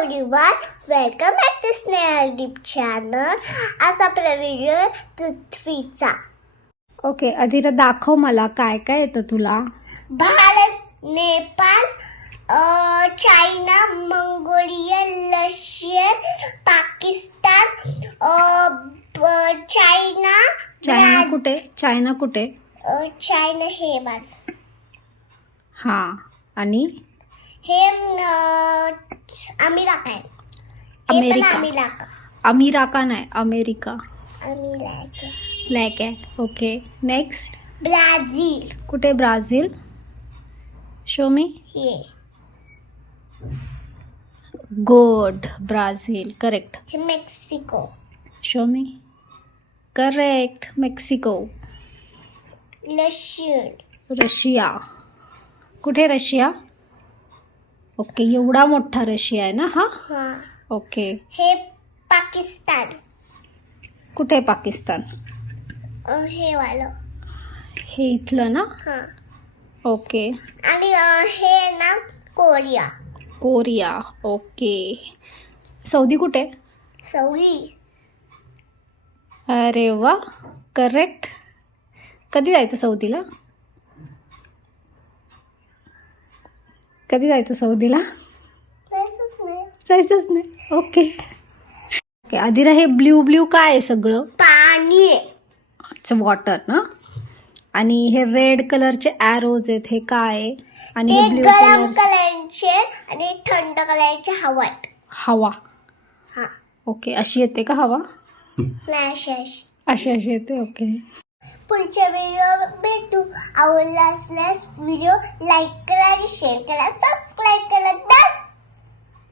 everyone, welcome back to Snail Deep channel. आज आपला video आहे पृथ्वीचा. ओके अधिरा दाखव मला काय काय येतं तुला. Bharat, Nepal, China, Mongolia, Russia, Pakistan, China कुठे चायना हे बाल. हा आणि हे अमेरिका आहे. अमेरिका नाही अमेरिका अमेरिका लॅक आहे. Okay next Brazil. कुठे ब्राझील शो मी. हे good Brazil correct. Mexico. Show मी. Correct Mexico. रशिया कुठे रशिया. ओके एवढा मोठा रशिया आहे ना हा. ओके हे पाकिस्तान. कुठे पाकिस्तान. हे वालं हे इथलं ना. ओके आणि हे ना कोरिया. ओके सौदी कुठे. सौदी. अरे वा करेक्ट. कधी जायचं सौदीला. सौदीला जायचंच नाही. ओके अधिरा हे ब्ल्यू काय आहे सगळं. पाणी आहे. अच्छा वॉटर ना. आणि हे रेड कलरचे ॲरोज आहेत हे काय आहे. आणि हे ब्ल्यू गरम कलरचे आणि थंड कलरचे हवा आहेत. हवा. हा ओके अशी येते का हवा. नाही अशी येते. ओके पुढच्या व्हिडिओ भेटू. आवडला असल्यास व्हिडिओ लाईक करा आणि शेअर करा, सबस्क्राईब करा.